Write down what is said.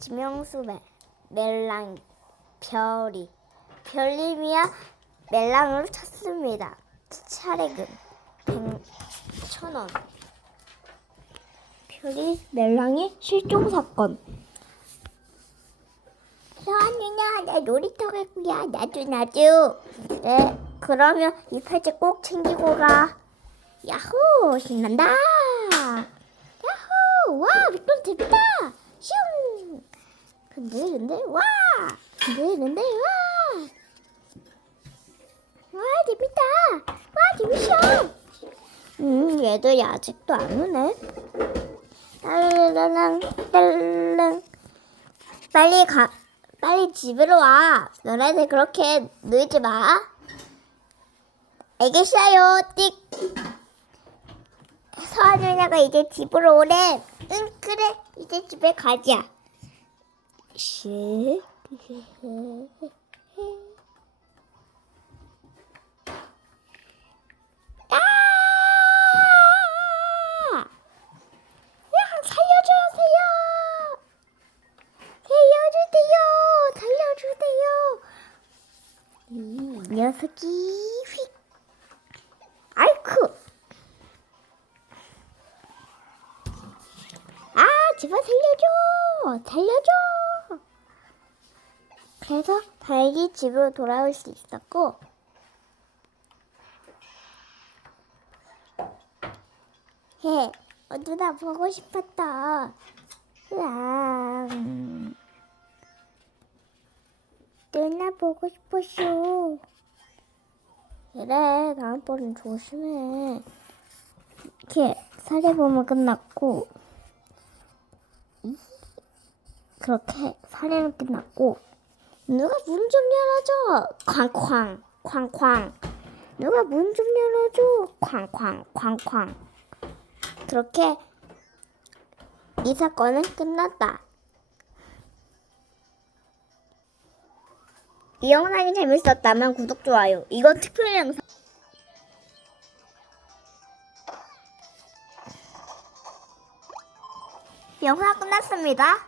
지명수 멜랑 별이. 별님이야? 멜랑을 쳤습니다. 차례금 100천 원. 별이 멜랑의 실종 사건. 서한이냐? 나 놀이터 갈 거야. 나도 나도. 그래 그러면 이 팔찌 꼭 챙기고 가. 야호 신난다. 야호 와 미끄럼 재밌다 슝 근데? 와! 근데 근데? 와! 와 재밌다! 와 재밌어! 음 얘들이 아직도 안 오네. 딸랑 딸랑 빨리 가 빨리 집으로 와. 너네들 그렇게 놀지 마. 알겠어요 띡. 서한 누나가 이제 집으로 오래. 응 그래. 이제 집에 가자 시 아! 야, 살려주세요. 살려주세요. 살려주세요. 이 녀석이 휙. 아이쿠. 아, 제발 살려줘. 살려줘. 그래서 다행히 집으로 돌아올 수 있었고 해. 어, 누나 보고 싶었다. 으아. 음. 누나 보고 싶었어. 그래, 다음번엔 조심해. 이렇게 살해보면 끝났고, 이- 그렇게 살해는 끝났고, 누가 문 좀 열어줘. 쾅쾅, 쾅쾅. 누가 문 좀 열어줘. 쾅쾅, 쾅쾅. 그렇게 이 사건은 끝났다. 이 영상이 재밌었다면 구독, 좋아요. 이건 특별 영상. 영상 끝났습니다.